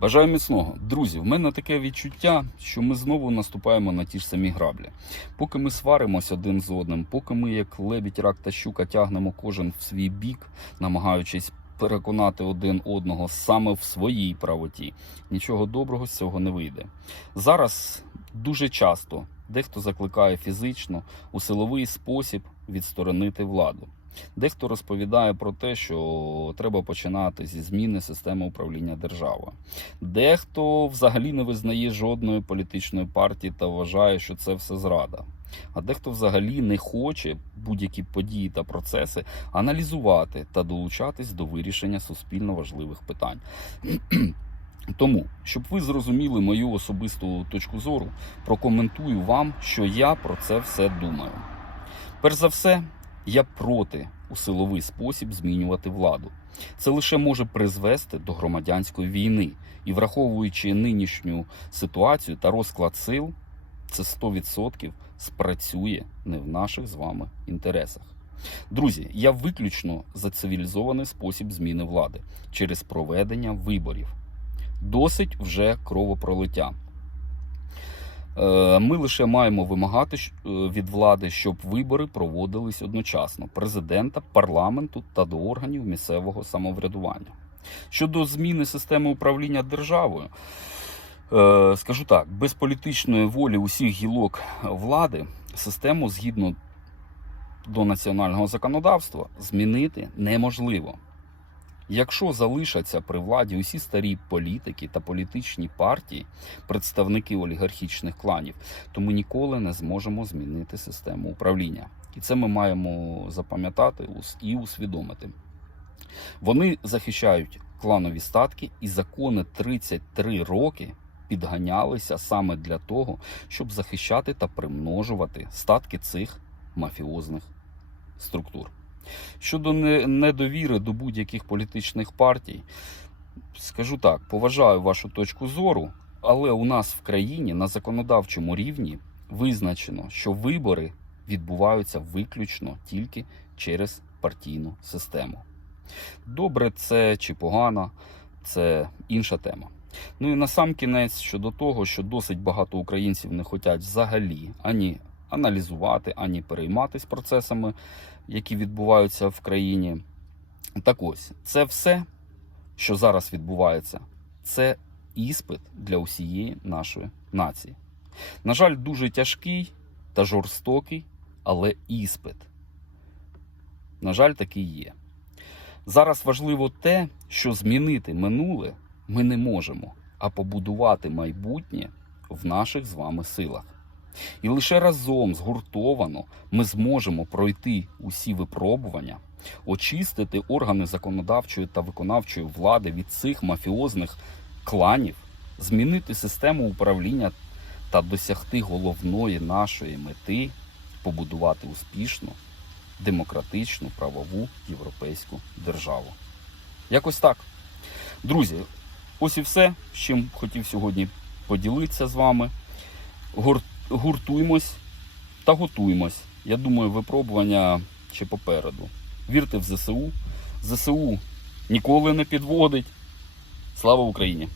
Бажаю міцного. Друзі, в мене таке відчуття, що ми знову наступаємо на ті ж самі граблі. Поки ми сваримось один з одним, поки ми, як лебідь, рак та щука, тягнемо кожен в свій бік, намагаючись переконати один одного саме в своїй правоті, нічого доброго з цього не вийде. Зараз дуже часто дехто закликає фізично у силовий спосіб відсторонити владу. Дехто розповідає про те, що треба починати зі зміни системи управління державою. Дехто взагалі не визнає жодної політичної партії та вважає, що це все зрада. А дехто взагалі не хоче будь-які події та процеси аналізувати та долучатись до вирішення суспільно важливих питань. Тому, щоб ви зрозуміли мою особисту точку зору, прокоментую вам, що я про це все думаю. Перш за все, я проти у силовий спосіб змінювати владу. Це лише може призвести до громадянської війни, і враховуючи нинішню ситуацію та розклад сил, це 100% спрацює не в наших з вами інтересах. Друзі, я виключно за цивілізований спосіб зміни влади через проведення виборів. Досить вже кровопролиття. Е, Ми лише маємо вимагати е, від влади, щоб вибори проводились одночасно президента, парламенту та до органів місцевого самоврядування. Щодо зміни системи управління державою, е, скажу так: без політичної волі усіх гілок влади систему згідно до національного законодавства змінити неможливо. Якщо залишаться при владі усі старі політики та політичні партії, представники олігархічних кланів, то ми ніколи не зможемо змінити систему управління. І це ми маємо запам'ятати і усвідомити. Вони захищають кланові статки, і закони 33 роки підганялися саме для того, щоб захищати та примножувати статки цих мафіозних структур. Щодо недовіри до будь-яких політичних партій, скажу так: поважаю вашу точку зору, але у нас в країні на законодавчому рівні визначено, що вибори відбуваються виключно тільки через партійну систему. Добре, це чи погано, це інша тема. Ну і на сам кінець щодо того, що досить багато українців не хочуть взагалі ані аналізувати, ані перейматись процесами, які відбуваються в країні. Так ось, це все, що зараз відбувається, це іспит для усієї нашої нації. На жаль, дуже тяжкий та жорстокий, але іспит. На жаль, такий є. Зараз важливо те, що змінити минуле ми не можемо, а побудувати майбутнє в наших з вами силах. І лише разом згуртовано ми зможемо пройти усі випробування, очистити органи законодавчої та виконавчої влади від цих мафіозних кланів, змінити систему управління та досягти головної нашої мети побудувати успішну, демократичну, правову європейську державу. Якось так. Друзі, ось і все, з чим хотів сьогодні поділитися з вами. Гур- Гуртуймось та готуймось. Я думаю, випробування ще попереду. Вірте в ЗСУ. ЗСУ ніколи не підводить. Слава Україні!